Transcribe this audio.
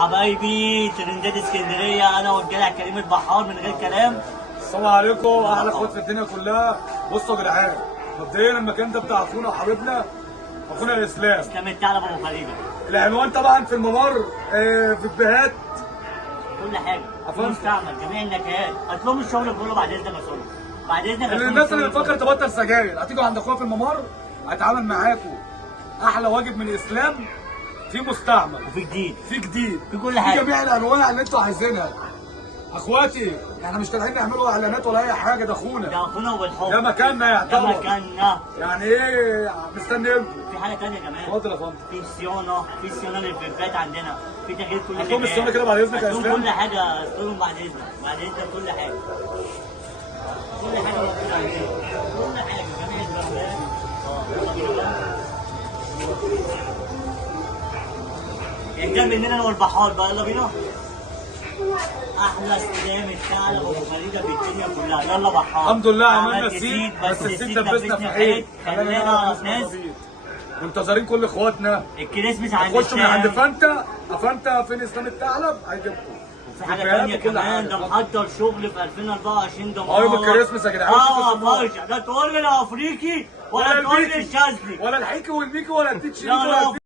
حبايبي ترندات اسكندريه، انا والجدع كريم البحار من غير كلام. السلام عليكم، احلى اخوات في الدنيا كلها. بصوا يا جدعان، مبدئيا المكان ده بتاع اخونا وحبيبنا اخونا الاسلام. اسلام الثعلب ابو خليفه. العنوان طبعا في الممر، فيديوهات كل حاجه أفهم. مستعمل جميع النكهات. اطلبوا الشغل كله بعد اذنك يا سولو، بعد اذنك يا سولو. الناس اللي الشغل بتفكر كله. تبطل سجاير هتيجوا عند اخويا في الممر، هيتعامل معاكم احلى واجب من الاسلام. في مستعمل، وفي جديد، في جديد، في كل حاجة. في جميع الانواع اللي انتوا عايزينها. اخواتي احنا مش طالعين نعملوا اعلانات ولا اي حاجه، ده اخونا، ده اخونا وبالحب. ده مكاننا ده يعتبر. مكاننا. يعني ايه مستنيكم؟ في حاجه ثانيه كمان. اتفضل يا فندم. في صيانه للفرفات عندنا، في تغيير كل هتقوم الصيانة كده بعد إذنك يا هتقوم إسلام؟ كل حاجه، اطلبهم بعد اذنك، بعد اذنك كل حاجه. كل حاجه موجوده عندنا، كل حاجه جميع الفرفات. يلا بينا بقى. اهتم مننا انا والبحار بقى، يلا بينا. احلى استلام الثعلب ابو خليفه في الدنيا كلها، يلا بحار. الحمد لله عملنا عملت سيد، بس بس السيد السيد دبسنا في حيط، خلينا نعرف ناس. منتظرين كل اخواتنا. الكريسماس عند خشوا من عند الشام. فانتا فين اسلام الثعلب هيجيبكم. في حاجه ثانيه كمان، ده محضر شغل في 2024 ده. يوم الكريسماس يا جدعان. فرشه، لا تقول لي الافريقي ولا ولا تقول لي البيكي الشاذلي. ولا الحيكي والميكي ولا التيتشي لا، لا.